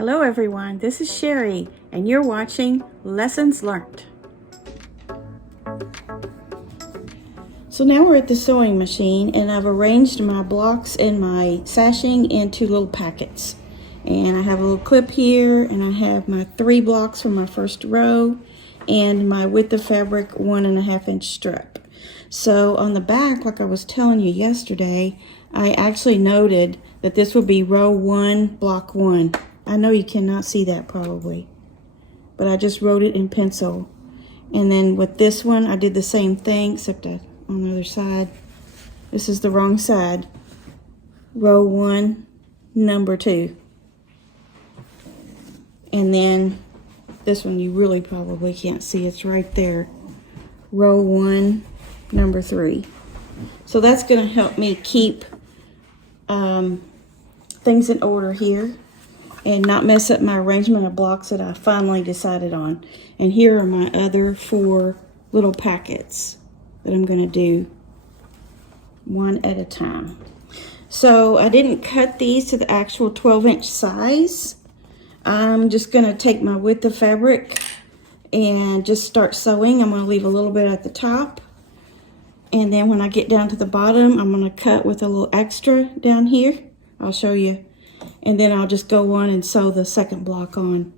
Hello everyone, this is Sherry and you're watching Lessons Learned. So now we're at the sewing machine and I've arranged my blocks and my sashing into little packets. And I have a little clip here and I have my 3 blocks from my first row and my width of fabric 1.5 inch strip. So on the back, like I was telling you yesterday, I actually noted that this would be row 1, block 1. I know you cannot see that probably, but I just wrote it in pencil. And then with this one, I did the same thing, except on the other side. This is the wrong side. Row 1, number 2. And then this one you really probably can't see, it's right there. Row 1, number 3. So that's going to help me keep things in order here and not mess up my arrangement of blocks that I finally decided on. And here are my other 4 little packets that I'm going to do one at a time. So I didn't cut these to the actual 12-inch size. I'm just going to take my width of fabric and just start sewing. I'm going to leave a little bit at the top. And then when I get down to the bottom, I'm going to cut with a little extra down here. I'll show you. And then I'll just go on and sew the second block on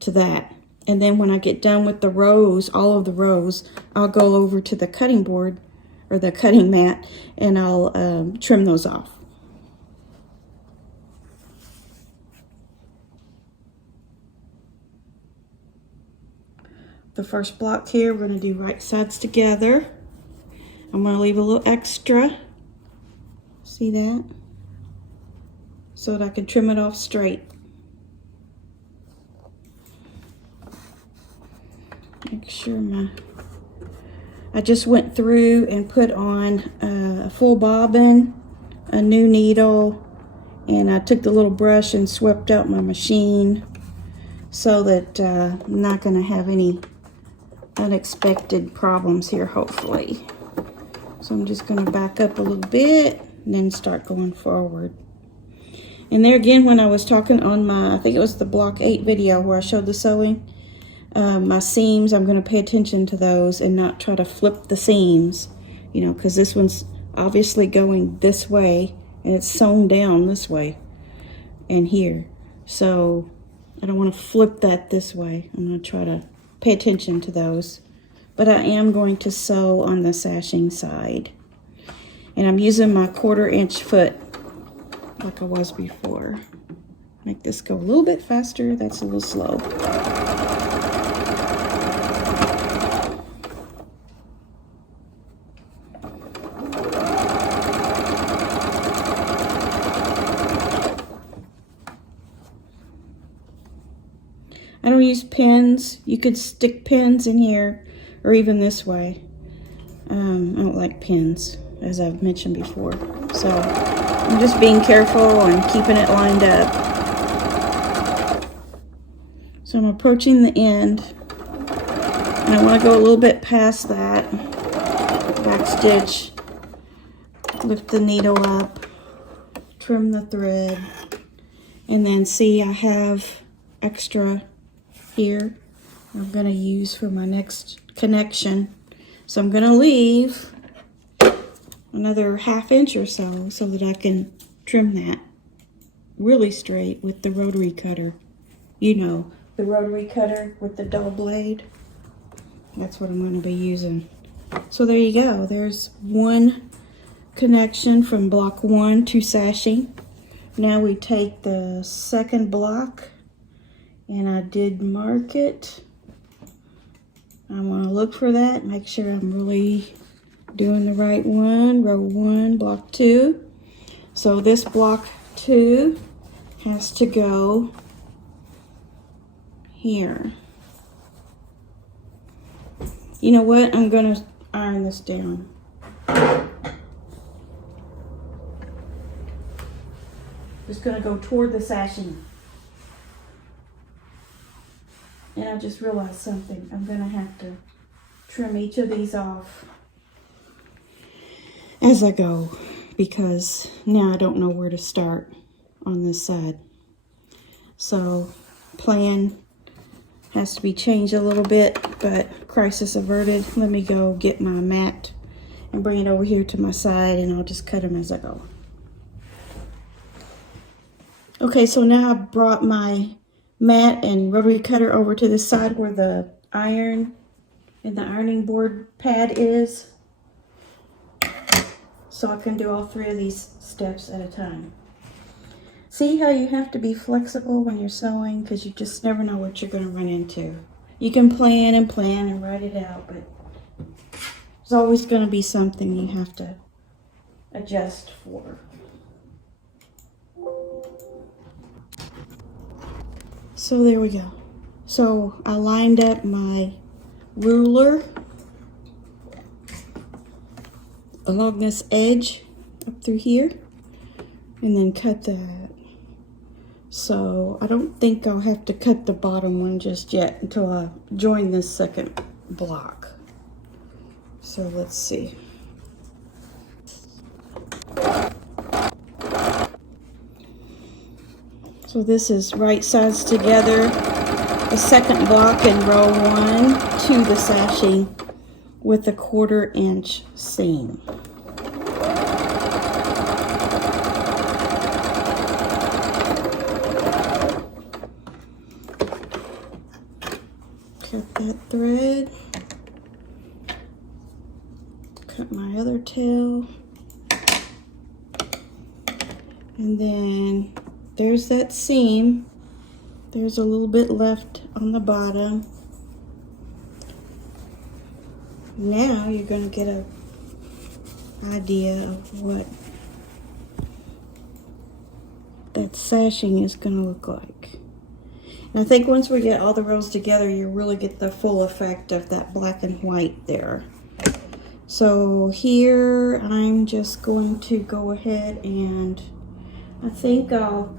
to that. And then when I get done with the rows, all of the rows, I'll go over to the cutting board or the cutting mat and I'll trim those off. The first block here, we're going to do right sides together. I'm going to leave a little extra. See that? So that I can trim it off straight. Make sure I just went through and put on a full bobbin, a new needle, and I took the little brush and swept out my machine so that I'm not going to have any unexpected problems here, hopefully. So I'm just going to back up a little bit and then start going forward. And there again, when I was talking on my, I think it was the block 8 video where I showed the sewing, my seams, I'm going to pay attention to those and not try to flip the seams, you know, because this one's obviously going this way and it's sewn down this way and here. So I don't want to flip that this way. I'm going to try to pay attention to those. But I am going to sew on the sashing side. And I'm using my 1/4 inch foot like I was before. Make this go a little bit faster. That's a little slow. I don't use pins. You could stick pins in here or even this way. I don't like pins, as I've mentioned before. So I'm just being careful and keeping it lined up. So I'm approaching the end. And I want to go a little bit past that. Back stitch. Lift the needle up. Trim the thread. And then see, I have extra here I'm going to use for my next connection. So I'm going to leave another 1/2 inch or so that I can trim that really straight with the rotary cutter. You know, the rotary cutter with the dull blade. That's what I'm going to be using. So there you go. There's one connection from block 1 to sashing. Now we take the second block and I did mark it. I want to look for that, make sure I'm really doing the right one. Row 1, block 2. So this block 2 has to go here. You know what? I'm going to iron this down. Just going to go toward the sashing. And I just realized something. I'm going to have to trim each of these off as I go because now I don't know where to start on this side. So plan has to be changed a little bit, but crisis averted. Let me go get my mat and bring it over here to my side, and I'll just cut them as I go. Okay, so now I brought my mat and rotary cutter over to the side where the iron and the ironing board pad is, so I can do all 3 of these steps at a time. See how you have to be flexible when you're sewing, because you just never know what you're going to run into. You can plan and write it out, but there's always going to be something you have to adjust for. So there we go. So I lined up my ruler along this edge up through here and then cut that. So I don't think I'll have to cut the bottom one just yet until I join this second block. So let's see. So this is right sides together, the second block in row 1 to the sashing with a 1/4 inch seam. Cut that thread, cut my other tail, and then there's that seam. There's a little bit left on the bottom. Now you're going to get an idea of what that sashing is going to look like. And I think once we get all the rows together, you really get the full effect of that black and white there. So here I'm just going to go ahead and I think I'll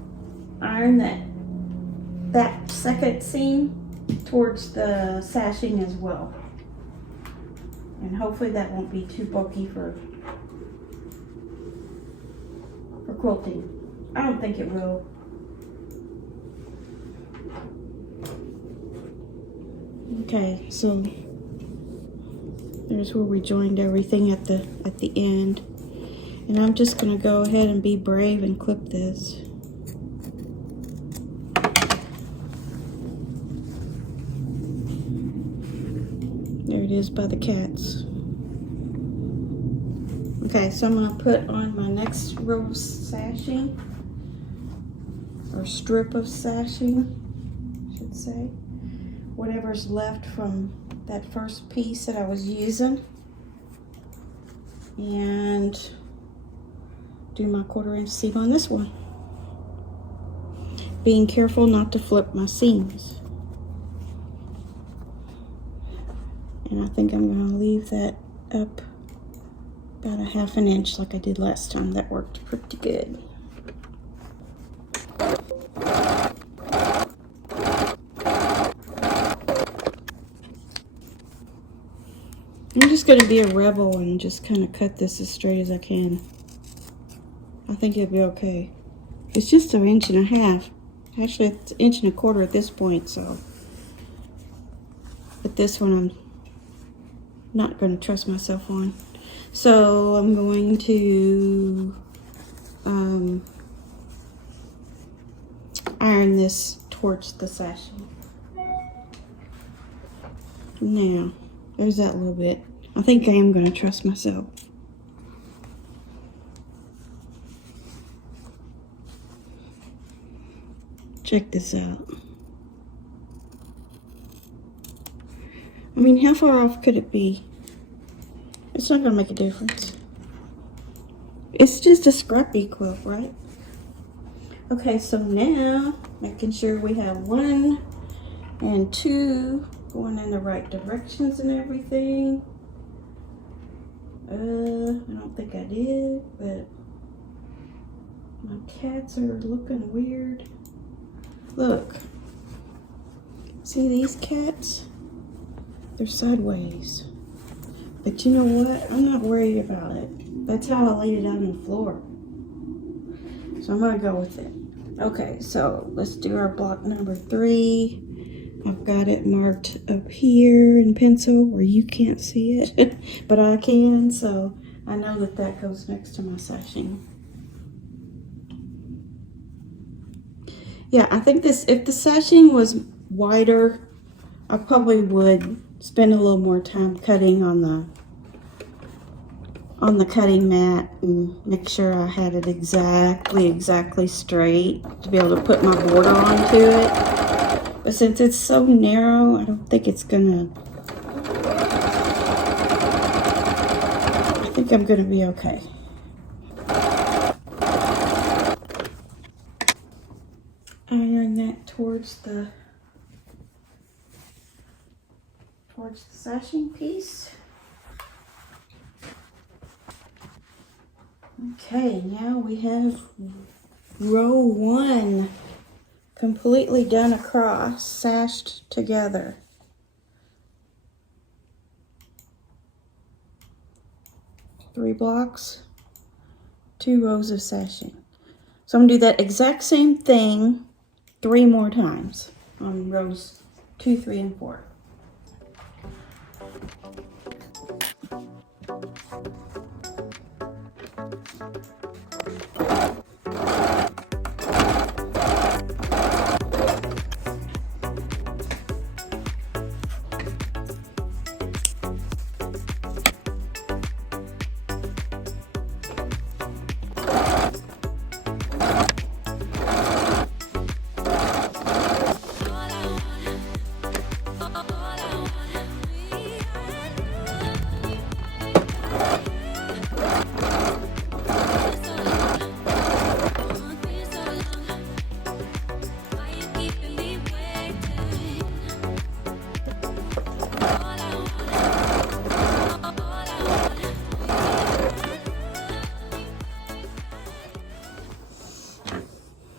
iron that second seam towards the sashing as well. And hopefully that won't be too bulky for quilting. I don't think it will. Okay, so there's where we joined everything at the end. And I'm just gonna go ahead and be brave and clip this. There it is by the cats. Okay, so I'm gonna put on my next row of sashing, or strip of sashing, I should say. Whatever's left from that first piece that I was using. And do my 1/4 inch seam on this one. Being careful not to flip my seams. And I think I'm going to leave that up about a 1/2 inch like I did last time. That worked pretty good. I'm just going to be a rebel and just kind of cut this as straight as I can. I think it'll be okay. It's just 1.5 inches. Actually, it's 1.25 inches at this point, so. But this one I'm not going to trust myself on. So I'm going to iron this towards the sashing. Now, there's that little bit. I think I am going to trust myself. Check this out. I mean, how far off could it be? It's not going to make a difference. It's just a scrappy quilt, right? Okay, so now, making sure we have 1 and 2 going in the right directions and everything. I don't think I did, but my cats are looking weird. Look, see these cats? They're sideways. But you know what? I'm not worried about it. That's how I laid it out on the floor. So I'm gonna go with it. Okay, so let's do our block number 3. I've got it marked up here in pencil where you can't see it, but I can, so I know that that goes next to my sashing. Yeah, I think this, if the sashing was wider, I probably would spend a little more time cutting on the cutting mat and make sure I had it exactly straight to be able to put my border onto it. But since it's so narrow, I don't think it's gonna, I think I'm gonna be okay. Iron that towards the sashing piece. Okay, now we have row 1 completely done across, sashed together. Three blocks, 2 rows of sashing. So I'm gonna do that exact same thing 3 more times on rows 2, 3, and 4.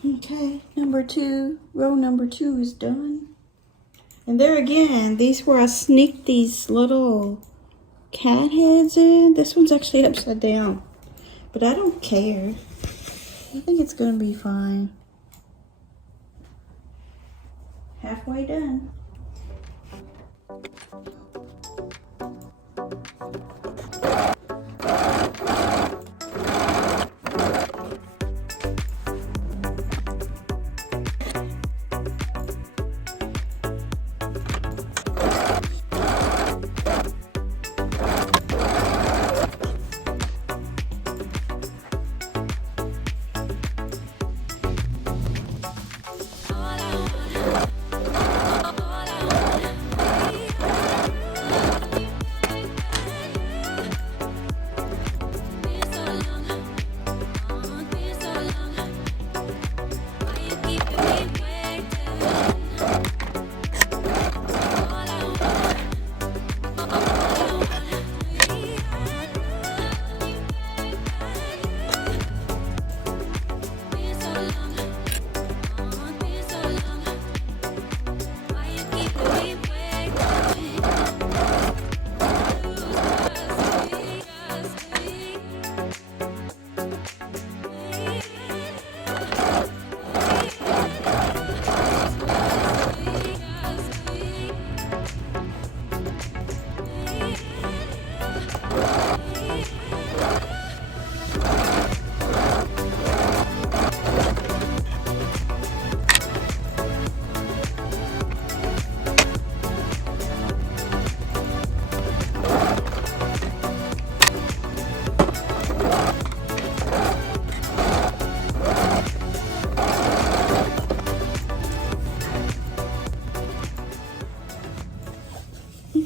Okay, row number 2 is done. And there again, these where I sneaked these little cat heads in. This one's actually upside down, but I don't care. I think it's gonna be fine. Halfway done.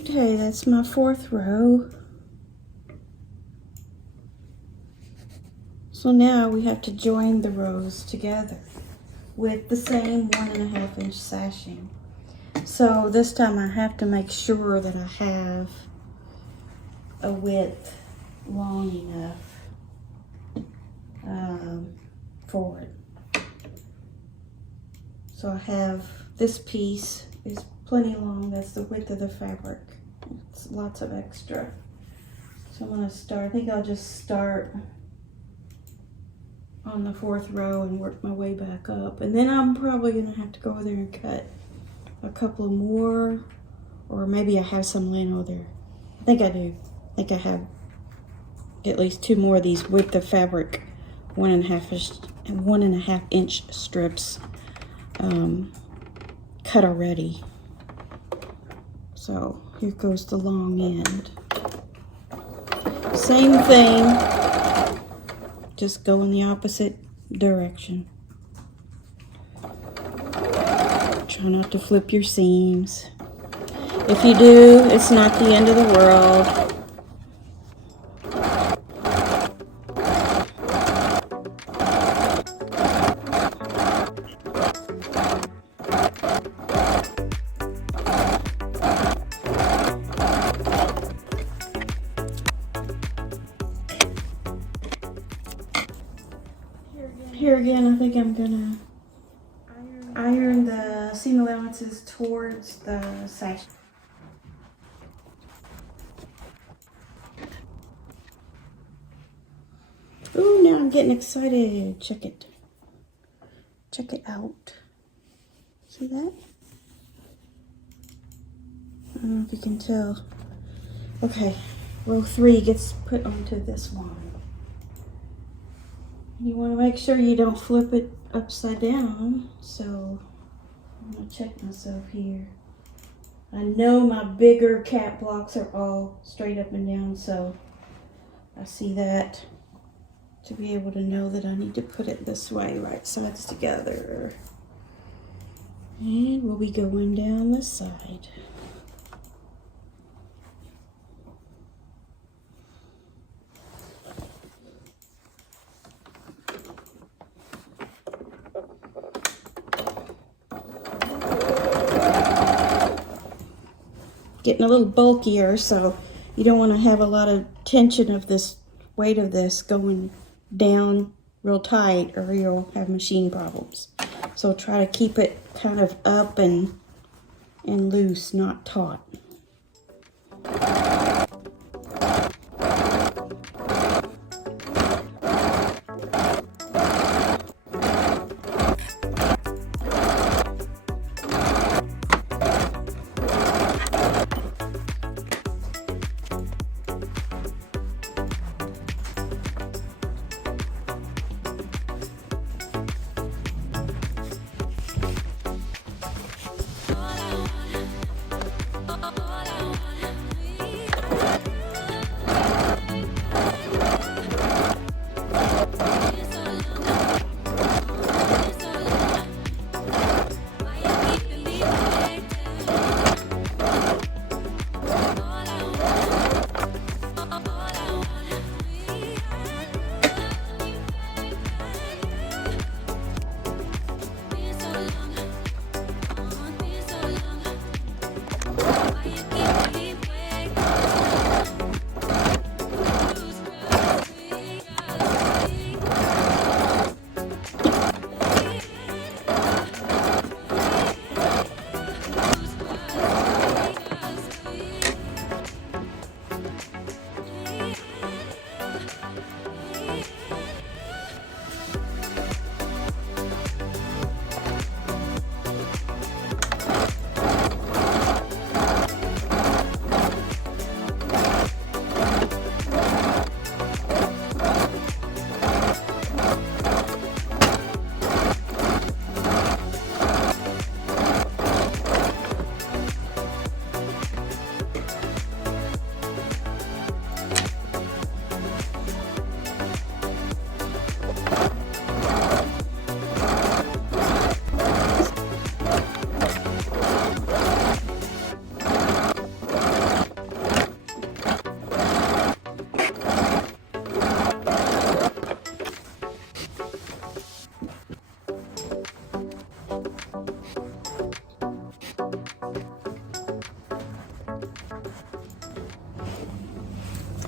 Okay, that's my 4th row. So now we have to join the rows together with the same 1.5 inch sashing. So this time I have to make sure that I have a width long enough for it. So I have this piece is plenty long. That's the width of the fabric. It's lots of extra. So I'm gonna start, I think I'll just start on the 4th row and work my way back up. And then I'm probably gonna have to go over there and cut a couple more, or maybe I have some laying over there. I think I do. I think I have at least 2 more of these with the fabric 1.5 inch strips cut already. So here goes the long end. Same thing, just go in the opposite direction. Try not to flip your seams. If you do, it's not the end of the world. Here again, I think I'm gonna iron the seam allowances towards the sash. Ooh, now I'm getting excited. Check it. Check it out. See that? I don't know if you can tell. Okay, row 3 gets put onto this one. You want to make sure you don't flip it upside down. So I'm going to check myself here. I know my bigger cap blocks are all straight up and down, so I see that to be able to know that I need to put it this way, right sides together. And we'll be going down this side. Getting a little bulkier, so you don't want to have a lot of tension of this weight of this going down real tight, or you'll have machine problems. So try to keep it kind of up and loose, not taut.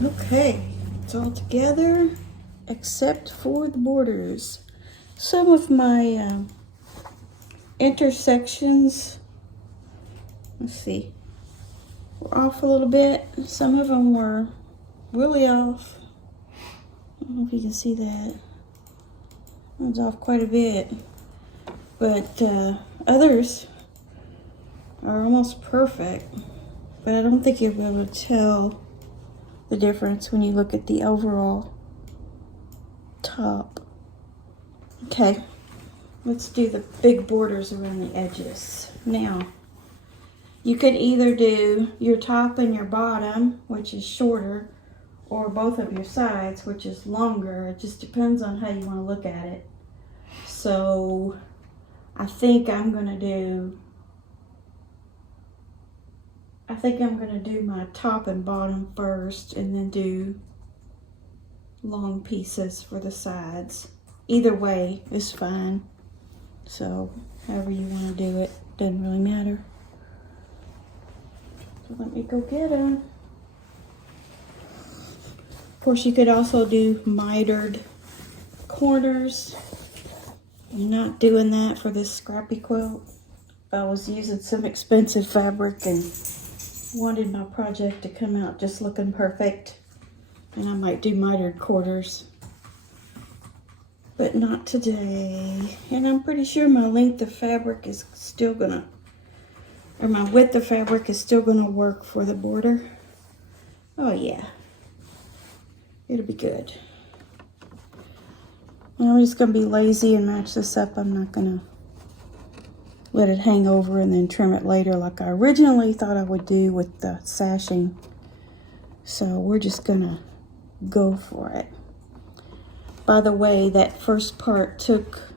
Okay, it's all together except for the borders. Some of my intersections, let's see, were off a little bit. Some of them were really off. I don't know if you can see that. Comes off quite a bit. But others are almost perfect. But I don't think you'll be able to tell the difference when you look at the overall top. Okay, let's do the big borders around the edges. Now, you could either do your top and your bottom, which is shorter, or both of your sides, which is longer. It just depends on how you want to look at it. So I think I'm gonna do my top and bottom first, and then do long pieces for the sides. Either way is fine. So however you want to do it, doesn't really matter. So let me go get them. Of course, you could also do mitered corners. I'm not doing that for this scrappy quilt. I was using some expensive fabric and wanted my project to come out just looking perfect. And I might do mitered quarters, but not today. And I'm pretty sure my length of fabric is still gonna, or my width of fabric is still gonna work for the border. Oh yeah, it'll be good. And I'm just gonna be lazy and match this up. I'm not gonna let it hang over and then trim it later like I originally thought I would do with the sashing. So we're just gonna go for it. By the way, that first part took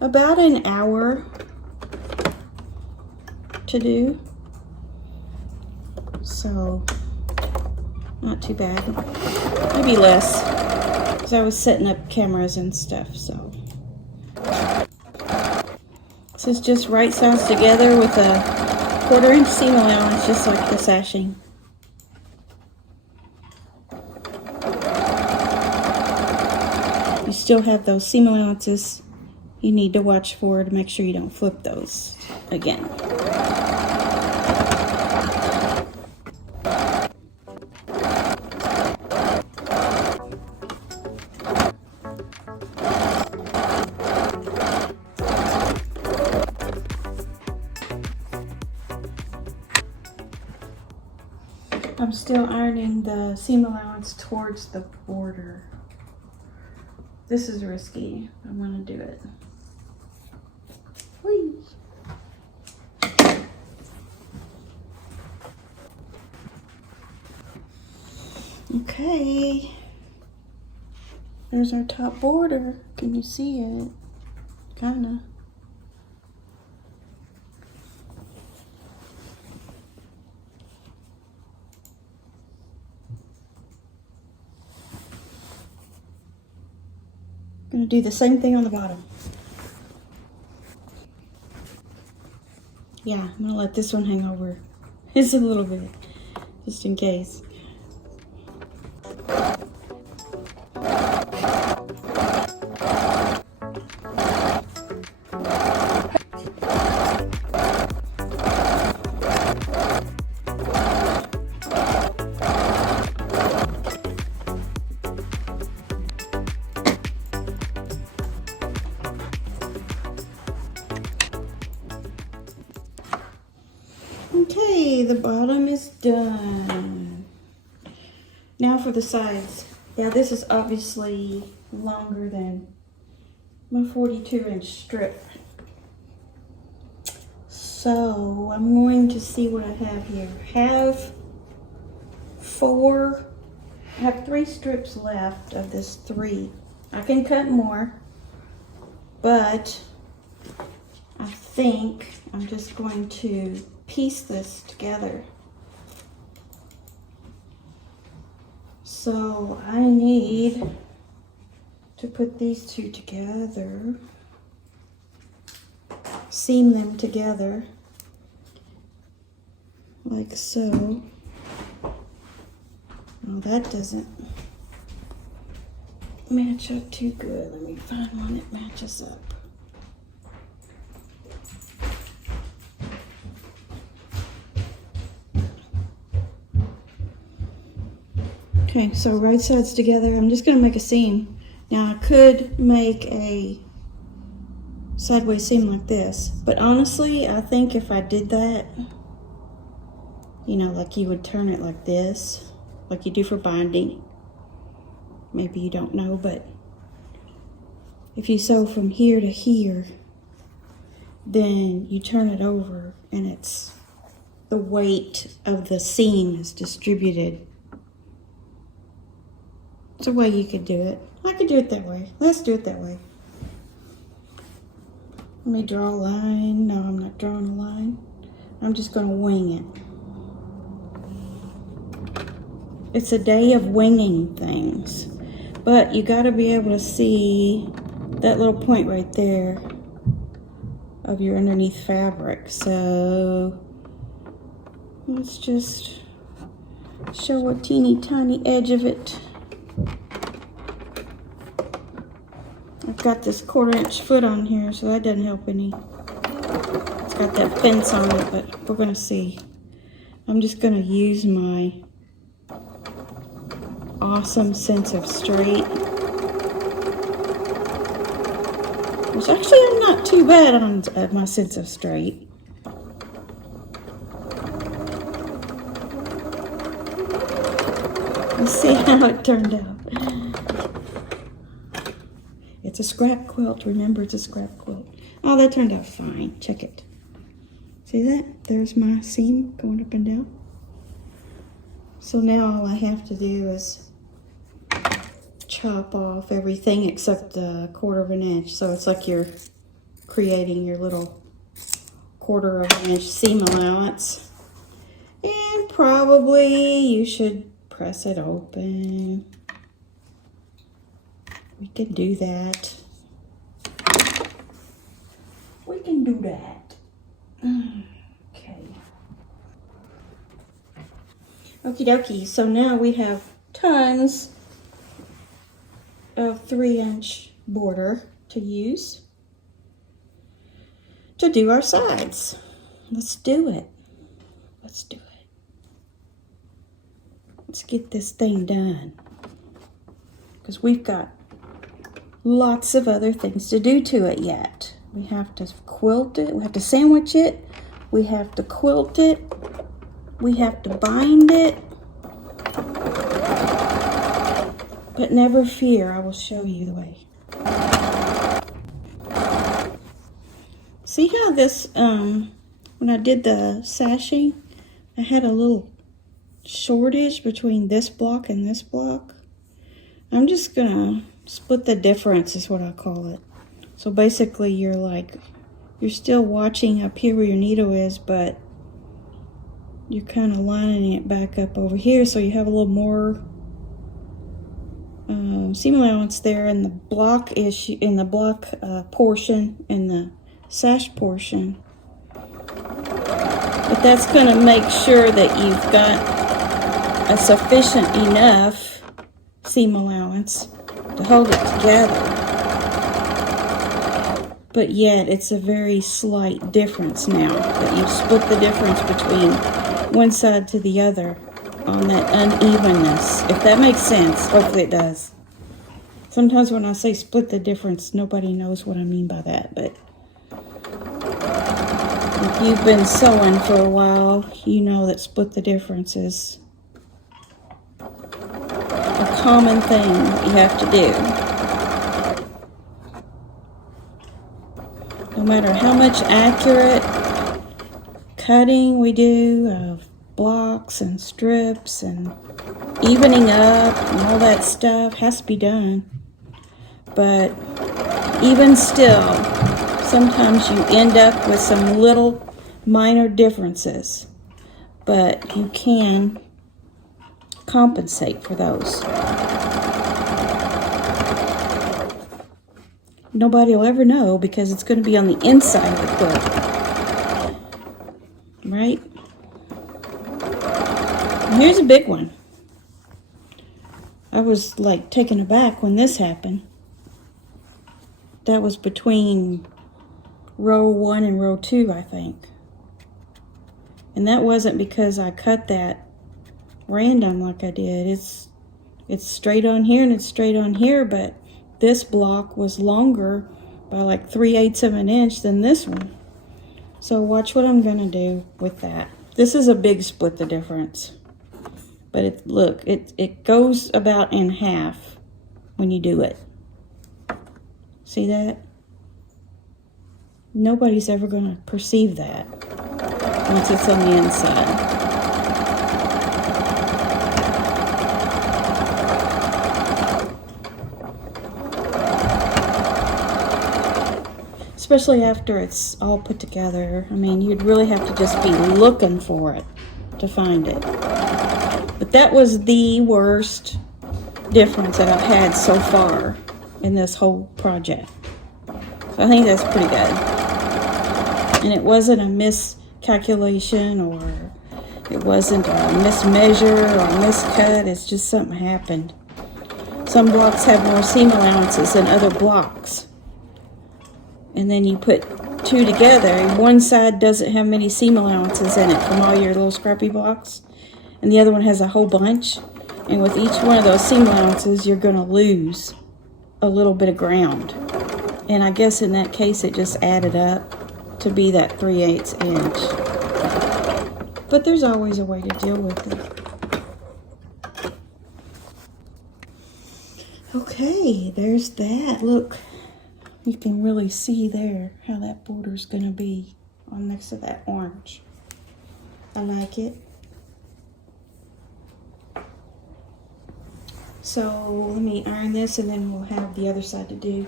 about an hour to do. So not too bad. Maybe less, because I was setting up cameras and stuff. So this is just right sides together with a 1/4 inch seam allowance, just like the sashing. You still have those seam allowances you need to watch for to make sure you don't flip those again. I'm still ironing the seam allowance towards the border. This is risky. I'm gonna do it. Whee! Okay. There's our top border. Can you see it? Kinda. Gonna do the same thing on the bottom. Yeah, I'm gonna let this one hang over just a little bit, just in case. Okay, the bottom is done. Now for the sides. Yeah, this is obviously longer than my 42-inch strip. So I'm going to see what I have here. I have 3 strips left of this 3. I can cut more, but I think I'm just going to piece this together. So I need to put these 2 together, seam them together like so. Oh, that doesn't match up too good. Let me find one that matches up. Okay, so right sides together. I'm just gonna make a seam Now I could make a sideways seam like this, but honestly, I think if I did that, you know, like you would turn it like this, like you do for binding. Maybe you don't know, but if you sew from here to here, then you turn it over and it's the weight of the seam is distributed. It's a way you could do it. I could do it that way. Let's do it that way. Let me draw a line. No, I'm not drawing a line. I'm just going to wing it. It's a day of winging things. But you got to be able to see that little point right there of your underneath fabric. So let's just show a teeny tiny edge of it. I've got this 1/4-inch foot on here, so that doesn't help any. It's got that fence on it, but we're going to see. I'm just going to use my awesome sense of straight. Which actually I'm not too bad on my sense of straight. Let's see how it turned out. It's a scrap quilt. Remember, it's a scrap quilt. Oh, that turned out fine. Check it. See that? There's my seam going up and down. So now all I have to do is chop off everything except a 1/4 inch. So it's like you're creating your little 1/4 inch seam allowance. And probably you should press it open. We can do that. We can do that. Okay. Okie dokie. So now we have tons of 3-inch border to use to do our sides. Let's do it. Let's do it. Let's get this thing done. Because we've got lots of other things to do to it yet. We have to quilt it. We have to sandwich it. We have to quilt it. We have to bind it. But never fear, I will show you the way. See how this, when I did the sashing, I had a little shortage between this block and this block? I'm just gonna split the difference is what I call it. So basically you're still watching up here where your needle is, but you're kind of lining it back up over here so you have a little more seam allowance there in the block portion and the sash portion. But that's going to make sure that you've got a sufficient enough seam allowance to hold it together. But yet it's a very slight difference now that you've split the difference between one side to the other on that unevenness. If that makes sense, hopefully it does. Sometimes when I say split the difference, nobody knows what I mean by that, but if you've been sewing for a while, you know that split the difference is a common thing that you have to do. No matter how much accurate cutting we do of blocks and strips and evening up and all that stuff has to be done. But even still, sometimes you end up with some little minor differences, but you can compensate for those. Nobody will ever know because it's going to be on the inside of the quilt. Right? And here's a big one. I was like taken aback when this happened. That was between row 1 and row 2, I think. And that wasn't because I cut that random like I did. It's straight on here and it's straight on here, but this block was longer by like 3/8 of an inch than this one. So watch what I'm gonna do with that. This is a big split the difference. But look, it goes about in half when you do it. See that? Nobody's ever gonna perceive that once it's on the inside. Especially after it's all put together. I mean, you'd really have to just be looking for it to find it. But that was the worst difference that I've had so far in this whole project. So I think that's pretty good. And it wasn't a miscalculation, or it wasn't a mismeasure or miscut. It's just something happened. Some blocks have more seam allowances than other blocks. And then you put two together, and one side doesn't have many seam allowances in it from all your little scrappy blocks, and the other one has a whole bunch. And with each one of those seam allowances, you're going to lose a little bit of ground. And I guess in that case, it just added up to be that 3/8 inch. But there's always a way to deal with it. Okay, there's that. Look. You can really see there how that border's gonna be on next to that orange. I like it. So let me iron this, and then we'll have the other side to do.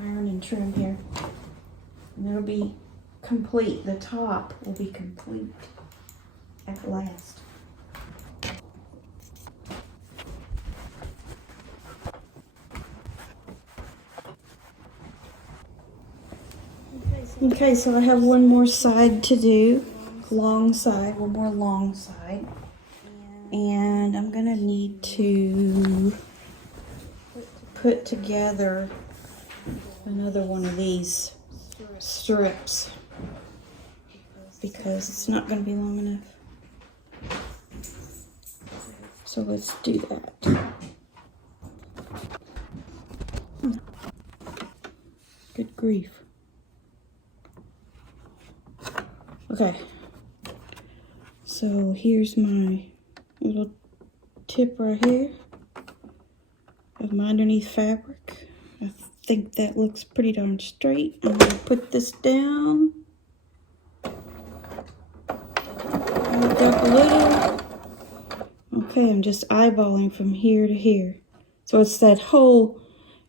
Iron and trim here. And it'll be complete. The top will be complete at last. Okay, so I have one more side to do, long side, one more long side, and I'm gonna need to put together another one of these strips because it's not gonna be long enough. So let's do that. Good grief. Okay, so here's my little tip right here of my underneath fabric. I think that looks pretty darn straight. I'm going to put this down. Look up a little. Okay, I'm just eyeballing from here to here. So it's that whole,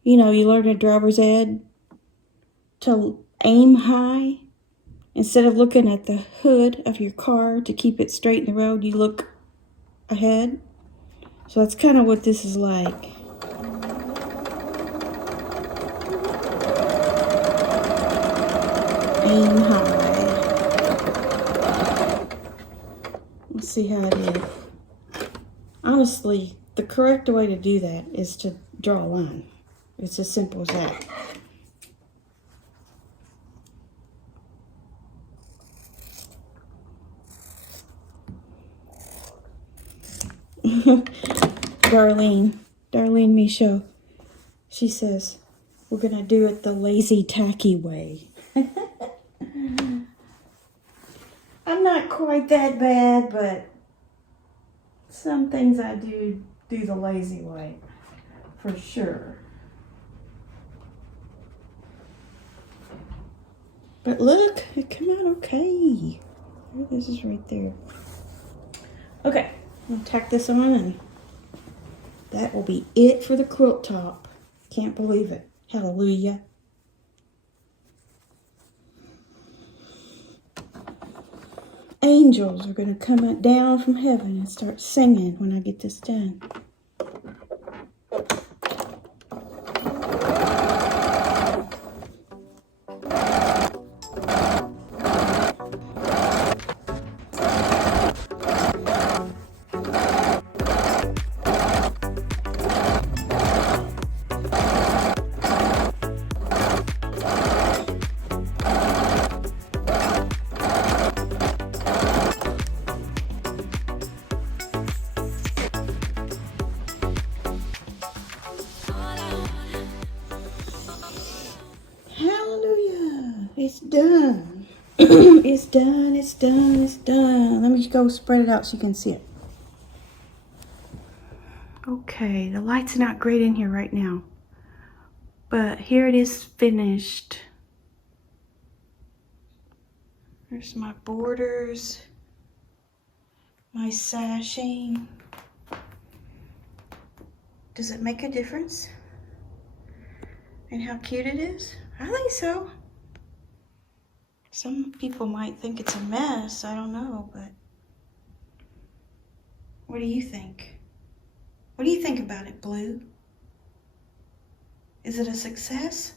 you know, you learn at driver's ed to aim high. Instead of looking at the hood of your car to keep it straight in the road, you look ahead. So that's kind of what this is like. Aim high. Let's see how it is. Honestly, the correct way to do that is to draw a line. It's as simple as that. Darlene Michaud, she says, we're going to do it the lazy, tacky way. I'm not quite that bad, but some things I do the lazy way, for sure. But look, it came out okay. This is right there. Okay. I'll tack this on, and that will be it for the quilt top. Can't believe it. Hallelujah. Angels are going to come down from heaven and start singing when I get this done. It's done, it's done, it's done. Let me go spread it out so you can see it. Okay, the light's not great in here right now, but here it is finished. There's my borders, my sashing. Does it make a difference in how cute it is? I think so. Some people might think it's a mess, I don't know, but what do you think? What do you think about it, Blue? Is it a success?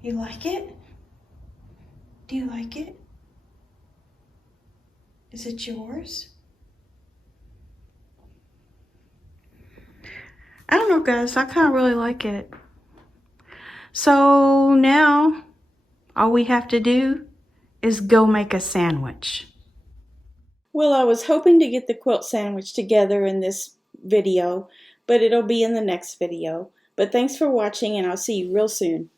You like it? Do you like it? Is it yours? I don't know, guys. I kind of really like it. So now all we have to do is go make a sandwich. Well, I was hoping to get the quilt sandwich together in this video, but it'll be in the next video. But thanks for watching, and I'll see you real soon.